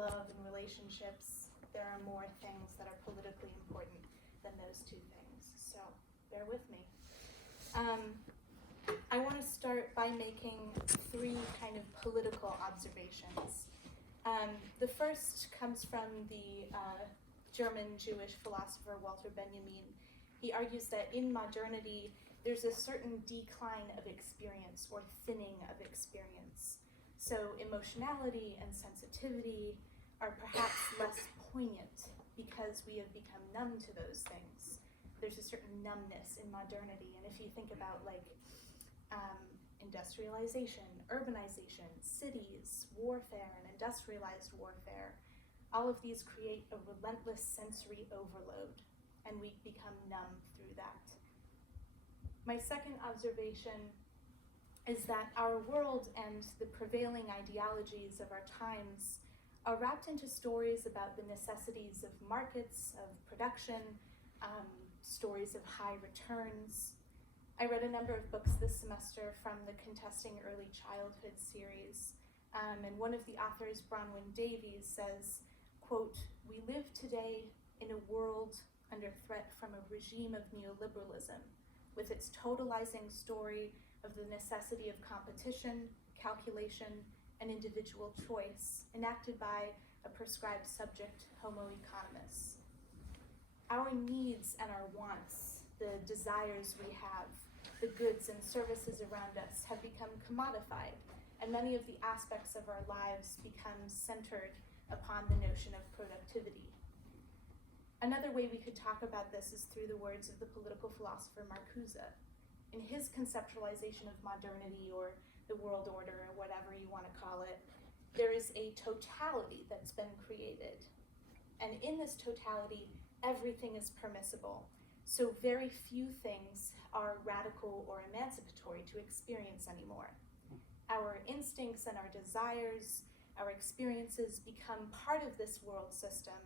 love and relationships, there are more things that are politically important than those two things. So bear with me. I want to start by making three kind of political observations. The first comes from the German Jewish philosopher Walter Benjamin. He argues that in modernity, there's a certain decline of experience or thinning of experience. So emotionality and sensitivity are perhaps less poignant because we have become numb to those things. There's a certain numbness in modernity. And if you think about industrialization, urbanization, cities, warfare, and industrialized warfare, all of these create a relentless sensory overload, and we become numb through that. My second observation is that our world and the prevailing ideologies of our times are wrapped into stories about the necessities of markets, of production, stories of high returns. I read a number of books this semester from the Contesting Early Childhood series, and one of the authors, Bronwyn Davies, says, quote, "We live today in a world under threat from a regime of neoliberalism, with its totalizing story of the necessity of competition, calculation, and individual choice, enacted by a prescribed subject, Homo economist. Our needs and our wants, the desires we have, the goods and services around us have become commodified, and many of the aspects of our lives become centered upon the notion of productivity." Another way we could talk about this is through the words of the political philosopher Marcuse. In his conceptualization of modernity or the world order or whatever you want to call it, there is a totality that's been created. And in this totality, everything is permissible. So very few things are radical or emancipatory to experience anymore. Our instincts and our desires, our experiences become part of this world system,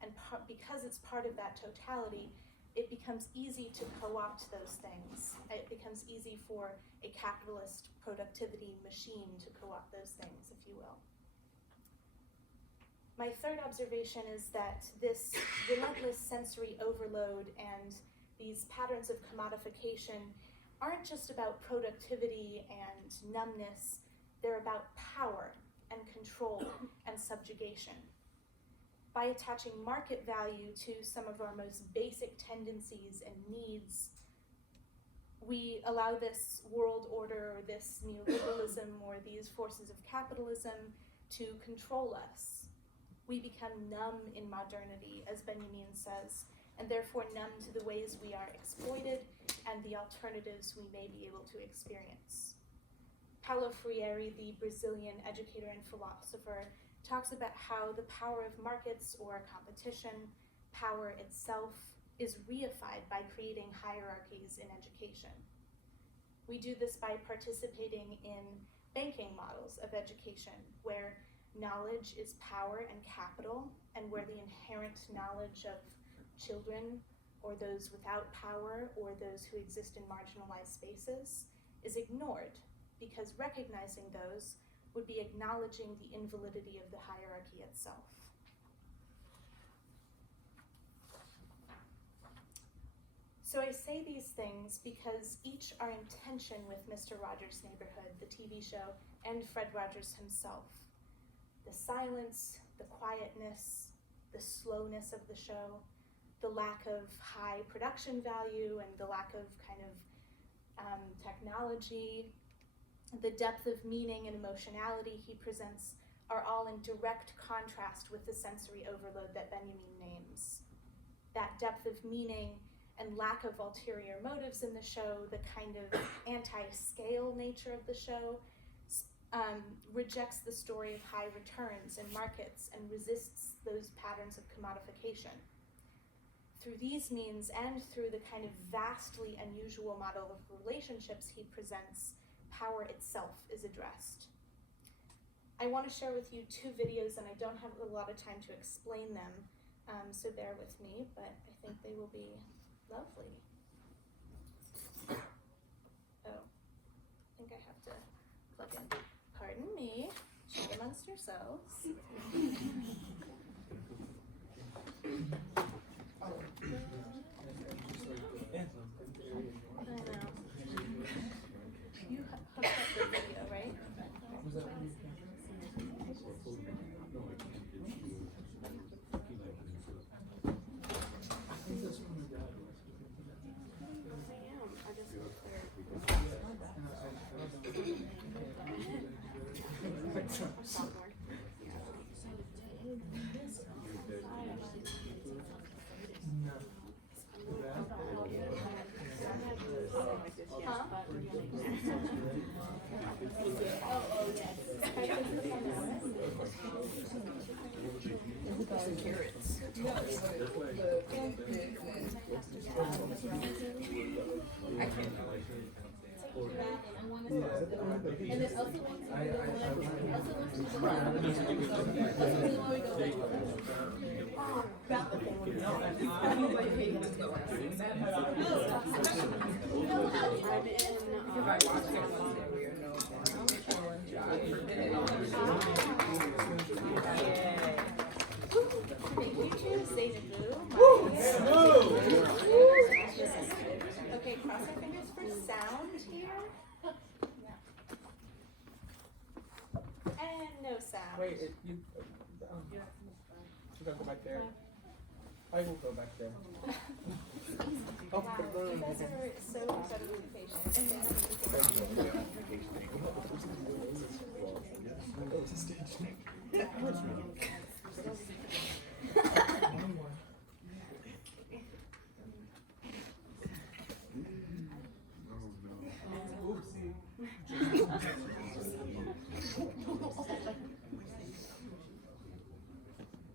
and because it's part of that totality, it becomes easy to co-opt those things. It becomes easy for a capitalist productivity machine to co-opt those things, if you will. My third observation is that this relentless sensory overload and these patterns of commodification aren't just about productivity and numbness, they're about power and control and subjugation. By attaching market value to some of our most basic tendencies and needs, we allow this world order or this neoliberalism or these forces of capitalism to control us. We become numb in modernity, as Benjamin says, and therefore numb to the ways we are exploited and the alternatives we may be able to experience. Paulo Freire, the Brazilian educator and philosopher, talks about how the power of markets or competition, power itself, is reified by creating hierarchies in education. We do this by participating in banking models of education, where knowledge is power and capital, and where the inherent knowledge of children or those without power or those who exist in marginalized spaces is ignored, because recognizing those would be acknowledging the invalidity of the hierarchy itself. So I say these things because each are in tension with Mr. Rogers' Neighborhood, the TV show, and Fred Rogers himself. The silence, the quietness, the slowness of the show, the lack of high production value and the lack of kind of technology, the depth of meaning and emotionality he presents are all in direct contrast with the sensory overload that Benjamin names. That depth of meaning and lack of ulterior motives in the show, the kind of anti-scale nature of the show, rejects the story of high returns and markets and resists those patterns of commodification. Through these means and through the kind of vastly unusual model of relationships he presents, power itself is addressed. I want to share with you two videos, and I don't have a lot of time to explain them, so bear with me, but I think they will be lovely. Oh, I think I have to plug in. Pardon me, chat amongst yourselves. some carrots. I can't. And then also Okay, cross our fingers for sound here. And no sound. Wait, you gotta go back there. I will go back there. Wow, you guys are so incredibly patient.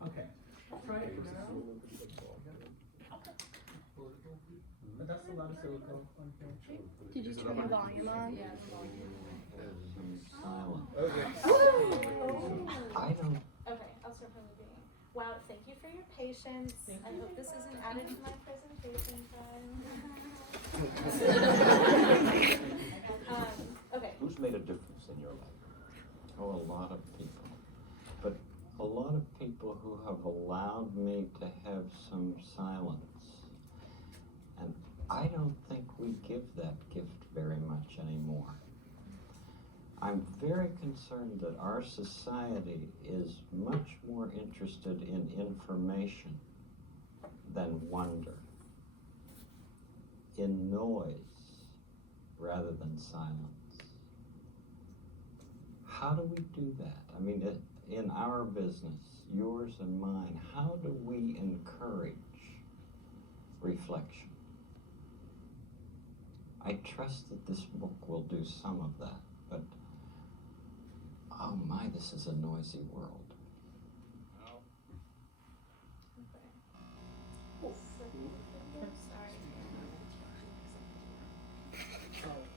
Okay. Try it now. But that's a lot of silicone on here. Did you turn the volume on? Okay. I don't. Okay, I'll start from the beginning. Wow, thank you for your patience. I hope this isn't added to my presentation time. Okay. Who's made a difference in your life? Oh, a lot of people. But a lot of people who have allowed me to have some silence. And I don't think we give that gift very much anymore. I'm very concerned that our society is much more interested in information than wonder, in noise rather than silence. How do we do that? I mean, in our business, yours and mine, how do we encourage reflection? I trust that this book will do some of that, but oh my, this is a noisy world.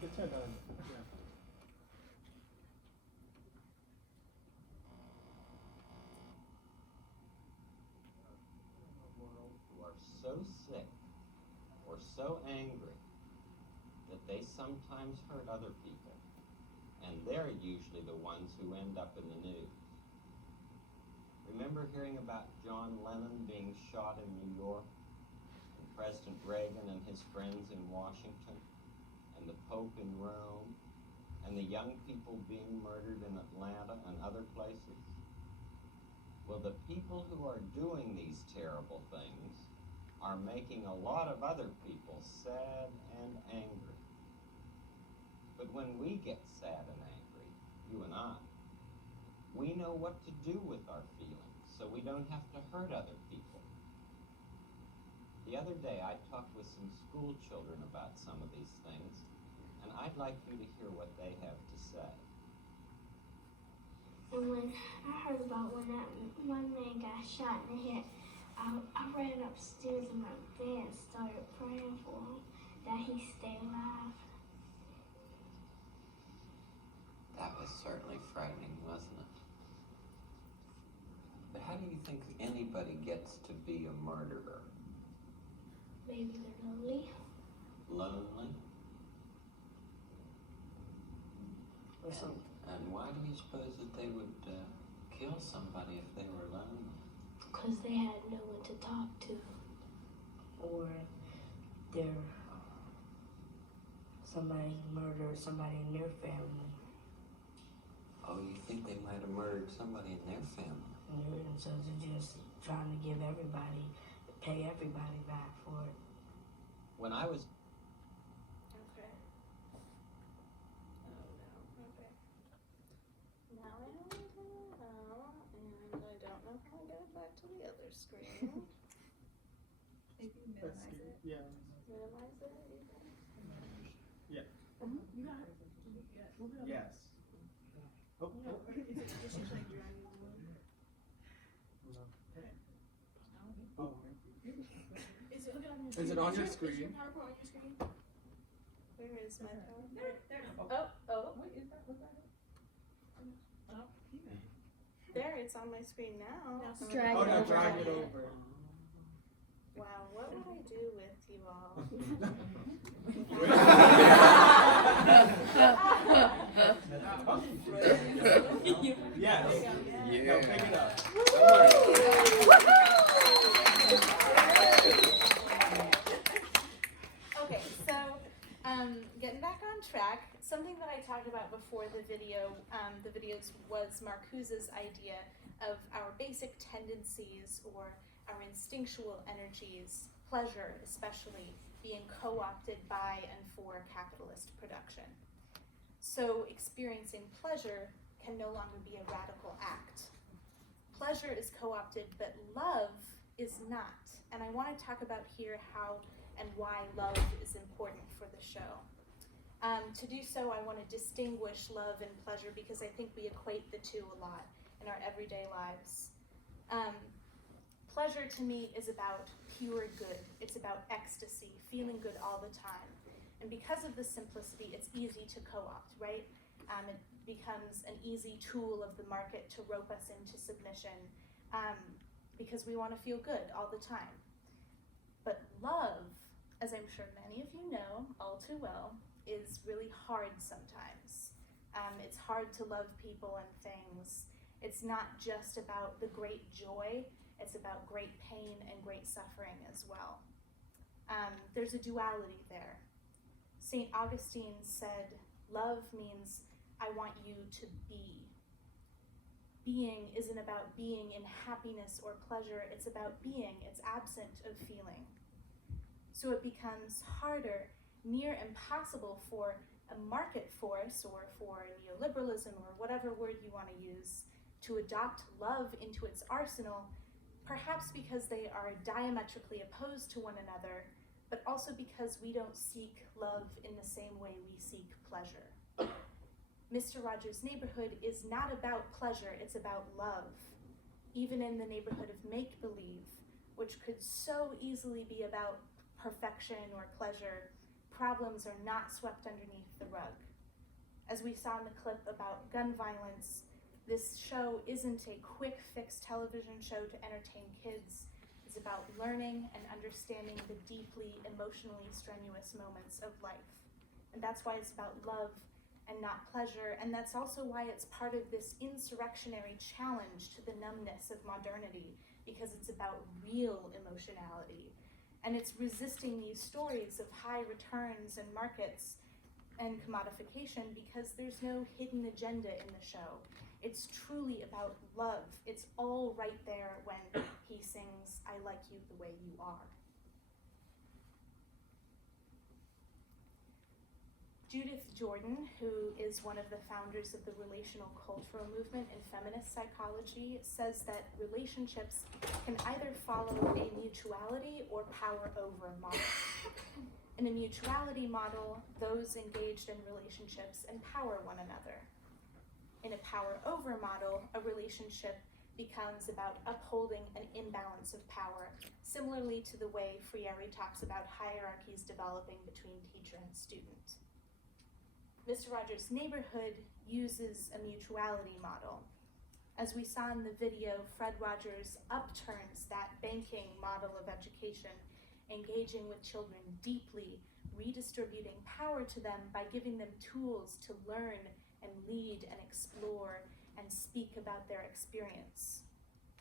It's done. Yeah. Who are so sick or so angry that they sometimes hurt other people, and they're usually the ones who end up in the news. Remember hearing about John Lennon being shot in New York, and President Reagan and his friends in Washington, and the Pope in Rome, and the young people being murdered in Atlanta and other places? Well, the people who are doing these terrible things are making a lot of other people sad and angry. But when we get sad and angry, you and I, we know what to do with our feelings, so we don't have to hurt other people. The other day, I talked with some school children about some of these things, and I'd like you to hear what they have to say. And when I heard about when that one man got shot in the head, I ran upstairs in my bed and started praying for him, that he stay alive. That was certainly frightening, wasn't it? But how do you think anybody gets to be a murderer? Maybe they're lonely. Lonely? Or something. And why do you suppose that they would kill somebody if they were lonely? Because they had no one to talk to. Or they're somebody murdered somebody in their family. Oh, you think they might have murdered somebody in their family? And so they're just trying to give everybody, pay everybody back for it. When I was Okay. Oh no. Okay. Now I know what to do, and I don't know how to get it back to the other screen. Let's see. Yeah. Minimize it, you think? Yeah. You got it. Yes. Oh, oh. No. Is it on your screen? PowerPoint on your screen? Where is my phone? There. Oh, What is that? What's that? there, it's on my screen now. Now I'm drag gonna Oh, no, go drag over it over. Wow, what would I do with you all? Yes. Yeah. No, pick it up. Okay, so getting back on track, something that I talked about before the videos was Marcuse's idea of our basic tendencies or our instinctual energies, pleasure especially, being co-opted by and for capitalist production. So experiencing pleasure can no longer be a radical act. Pleasure is co-opted, but love is not. And I want to talk about here how and why love is important for the show. To do so, I want to distinguish love and pleasure because I think we equate the two a lot in our everyday lives. Pleasure to me is about pure good. It's about ecstasy, feeling good all the time. And because of the simplicity, it's easy to co-opt, right? It becomes an easy tool of the market to rope us into submission because we want to feel good all the time. But love, as I'm sure many of you know all too well, is really hard sometimes. It's hard to love people and things. It's not just about the great joy, it's about great pain and great suffering as well. There's a duality there. St. Augustine said, love means I want you to be. Being isn't about being in happiness or pleasure, it's about being, it's absent of feeling. So it becomes harder, near impossible for a market force or for neoliberalism or whatever word you want to use to adopt love into its arsenal, perhaps because they are diametrically opposed to one another, but also because we don't seek love in the same way we seek pleasure. Mr. Rogers' Neighborhood is not about pleasure, it's about love. Even in the neighborhood of make-believe, which could so easily be about perfection or pleasure, problems are not swept underneath the rug. As we saw in the clip about gun violence, this show isn't a quick fix television show to entertain kids. It's about learning and understanding the deeply emotionally strenuous moments of life. And that's why it's about love and not pleasure, and that's also why it's part of this insurrectionary challenge to the numbness of modernity, because it's about real emotionality. And it's resisting these stories of high returns and markets and commodification because there's no hidden agenda in the show. It's truly about love. It's all right there when he sings, I like you the way you are. Judith Jordan, who is one of the founders of the relational cultural movement in feminist psychology, says that relationships can either follow a mutuality or power over model. In a mutuality model, those engaged in relationships empower one another. In a power over model, a relationship becomes about upholding an imbalance of power, similarly to the way Freire talks about hierarchies developing between teacher and student. Mr. Rogers' Neighborhood uses a mutuality model. As we saw in the video, Fred Rogers upturns that banking model of education, engaging with children deeply, redistributing power to them by giving them tools to learn and lead and explore and speak about their experience.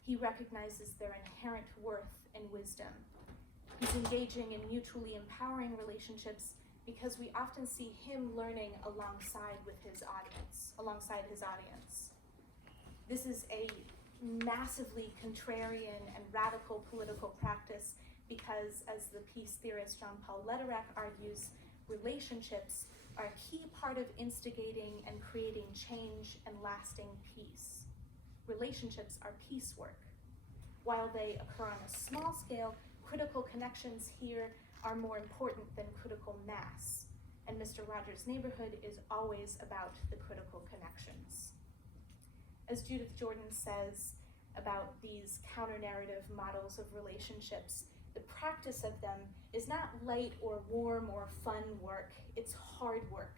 He recognizes their inherent worth and wisdom. He's engaging in mutually empowering relationships because we often see him learning alongside his audience. This is a massively contrarian and radical political practice because, as the peace theorist Jean-Paul Lederach argues, relationships are a key part of instigating and creating change and lasting peace. Relationships are piecework. While they occur on a small scale, critical connections here are more important than critical mass. And Mr. Rogers' Neighborhood is always about the critical connections. As Judith Jordan says about these counter-narrative models of relationships, The practice of them is not light or warm or fun work, it's hard work.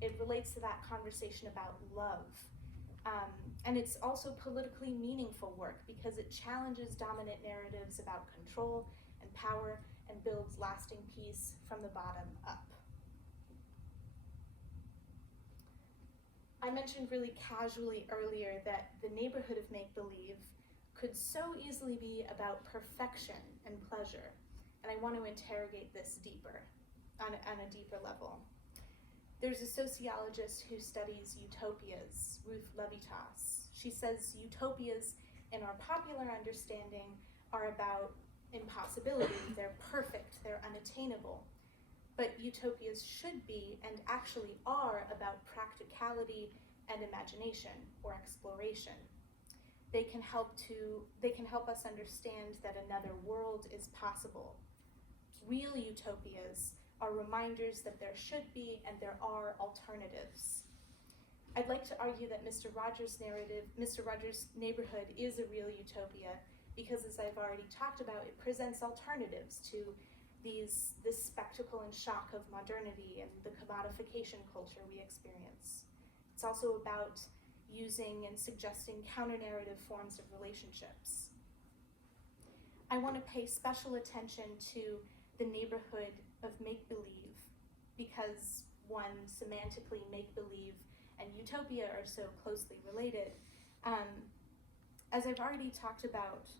It relates to that conversation about love. And it's also politically meaningful work because it challenges dominant narratives about control and power and builds lasting peace from the bottom up. I mentioned really casually earlier that the neighborhood of make-believe could so easily be about perfection and pleasure, and I want to interrogate this deeper, on a deeper level. There's a sociologist who studies utopias, Ruth Levitas. She says utopias, in our popular understanding, are about impossibility. They're perfect, they're unattainable. But utopias should be, and actually are, about practicality and imagination, or exploration. They can help us understand that another world is possible. Real utopias are reminders that there should be and there are alternatives. I'd like to argue that Mr. Rogers' neighborhood is a real utopia because, as I've already talked about, it presents alternatives to this spectacle and shock of modernity and the commodification culture we experience. It's also about using and suggesting counter-narrative forms of relationships. I want to pay special attention to the neighborhood of make-believe because, one, semantically make-believe and utopia are so closely related. As I've already talked about,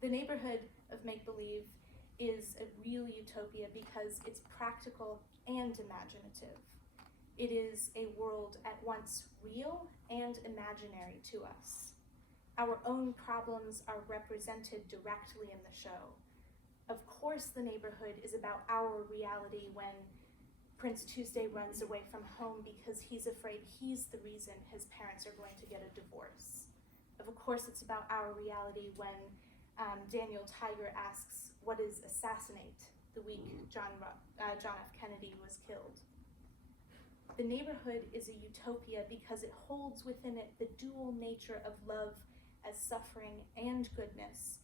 the neighborhood of make-believe is a real utopia because it's practical and imaginative. It is a world at once real and imaginary to us. Our own problems are represented directly in the show. Of course, the neighborhood is about our reality when Prince Tuesday runs away from home because he's afraid he's the reason his parents are going to get a divorce. Of course, it's about our reality when Daniel Tiger asks, what is assassinate, the week John F. Kennedy was killed. The neighborhood is a utopia because it holds within it the dual nature of love as suffering and goodness.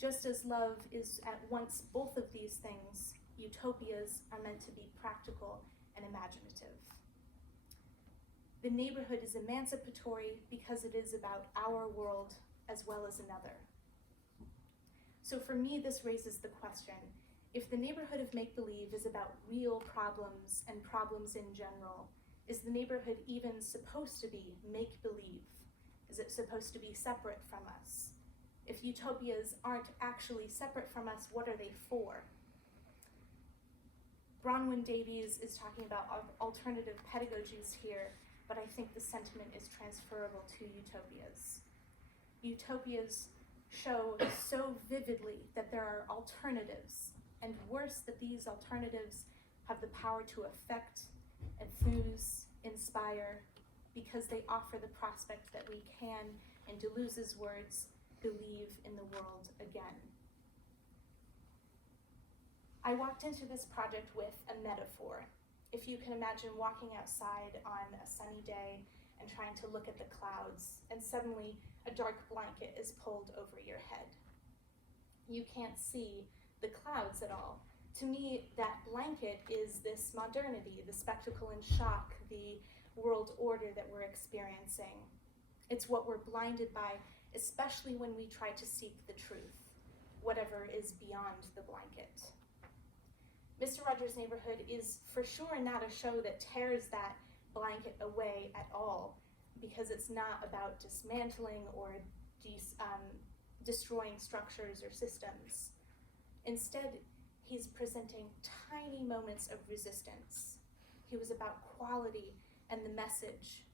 Just as love is at once both of these things, utopias are meant to be practical and imaginative. The neighborhood is emancipatory because it is about our world as well as another. So for me, this raises the question, if the neighborhood of make-believe is about real problems and problems in general, is the neighborhood even supposed to be make-believe? Is it supposed to be separate from us? If utopias aren't actually separate from us, what are they for? Bronwyn Davies is talking about alternative pedagogies here, but I think the sentiment is transferable to utopias. Utopias show so vividly that there are alternatives, and worse, that these alternatives have the power to affect, enthuse, inspire, because they offer the prospect that we can, in Deleuze's words, believe in the world again. I walked into this project with a metaphor. If you can imagine walking outside on a sunny day and trying to look at the clouds, and suddenly a dark blanket is pulled over your head. You can't see the clouds at all. To me, that blanket is this modernity, the spectacle and shock, the world order that we're experiencing. It's what we're blinded by, especially when we try to seek the truth, whatever is beyond the blanket. Mr. Rogers' Neighborhood is for sure not a show that tears that blanket away at all, because it's not about dismantling or destroying structures or systems. Instead, he's presenting tiny moments of resistance. He was about quality and the message.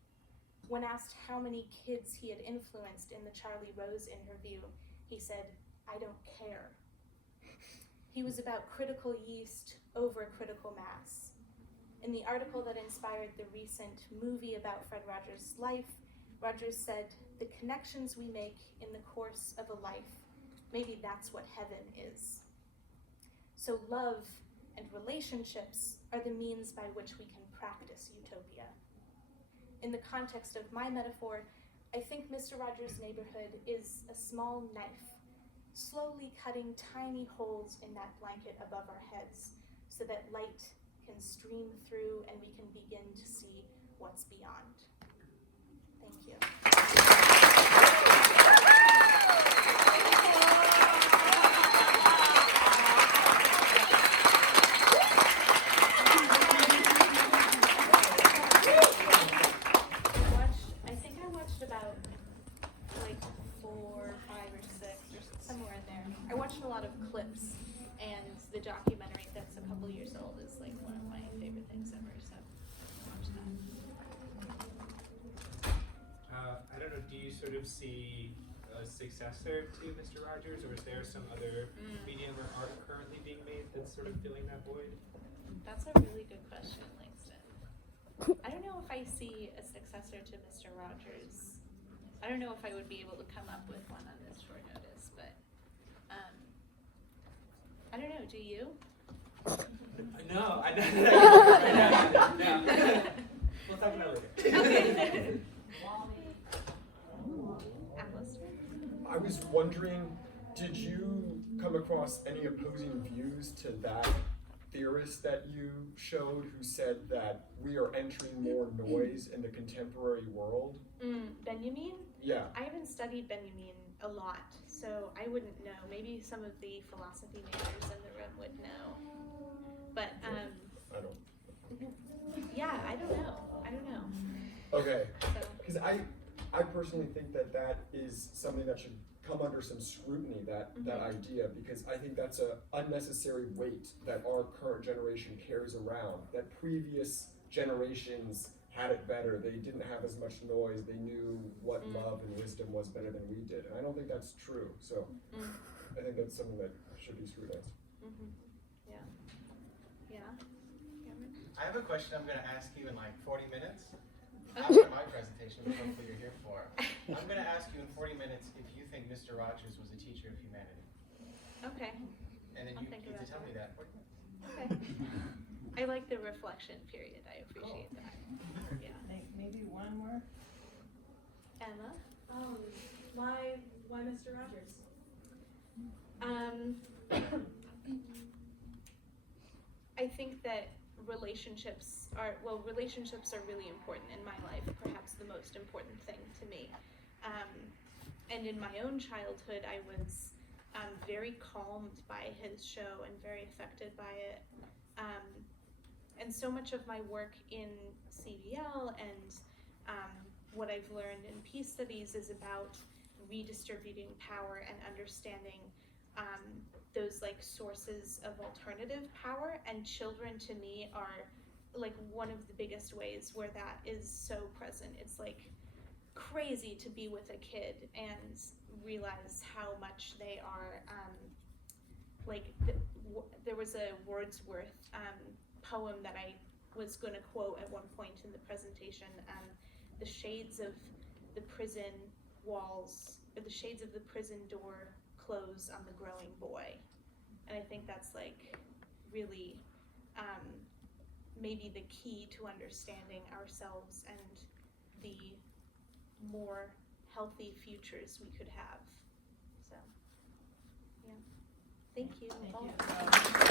When asked how many kids he had influenced in the Charlie Rose interview, he said, "I don't care." He was about critical yeast over critical mass. In the article that inspired the recent movie about Fred Rogers' life, Rogers said, "The connections we make in the course of a life, maybe that's what heaven is." So love and relationships are the means by which we can practice utopia. In the context of my metaphor, I think Mr. Rogers' Neighborhood is a small knife slowly cutting tiny holes in that blanket above our heads so that light can stream through and we can begin to see what's beyond. Thank you. I watched about like 4, 5, or 6 or somewhere in there. I watched a lot of clips, and the documentary that's a couple years old is like one of my favorite things ever, so I watched that. I don't know, do you sort of see a successor to Mr. Rogers, or is there some other medium or art currently being made that's sort of filling that void? That's a really good question, Langston. I don't know if I see a successor to Mr. Rogers. I don't know if I would be able to come up with one on this short notice, but I don't know, do you? No, I no. We'll talk about it later. Okay. Atlas? I was wondering, did you come across any opposing views to that theorist that you showed who said that we are entering more noise in the contemporary world? Benjamin? Yeah. I haven't studied Benjamin a lot, so I wouldn't know. Maybe some of the philosophy majors in the room would know. But, I don't. yeah, I don't know. Okay. So, Because I personally think that that is something that should come under some scrutiny, that idea, because I think that's a unnecessary weight that our current generation carries around, that previous generations had it better. They didn't have as much noise. They knew what love and wisdom was better than we did. And I don't think that's true. So I think that's something that should be scrutinized. Yeah. Cameron? I have a question I'm going to ask you in like 40 minutes after my presentation, which hopefully you're here for. I'm going to ask you in 40 minutes if you think Mr. Rogers was a teacher of humanity. Okay. And then I'll you think get to about tell that. me that. Okay. I like the reflection period. I appreciate that. Yeah. Maybe one more. Emma? Why Mr. Rogers? I think that relationships are really important in my life, perhaps the most important thing to me. And in my own childhood, I was very calmed by his show and very affected by it. And so much of my work in CVL and what I've learned in peace studies is about redistributing power and understanding those like sources of alternative power, and children to me are like one of the biggest ways where that is so present. It's like crazy to be with a kid and realize how much they are there was a Wordsworth poem that I was going to quote at one point in the presentation. The shades of the prison walls, or the shades of the prison door close on the growing boy. And I think that's like really maybe the key to understanding ourselves and the more healthy futures we could have. So, yeah. Thank you. Thank you.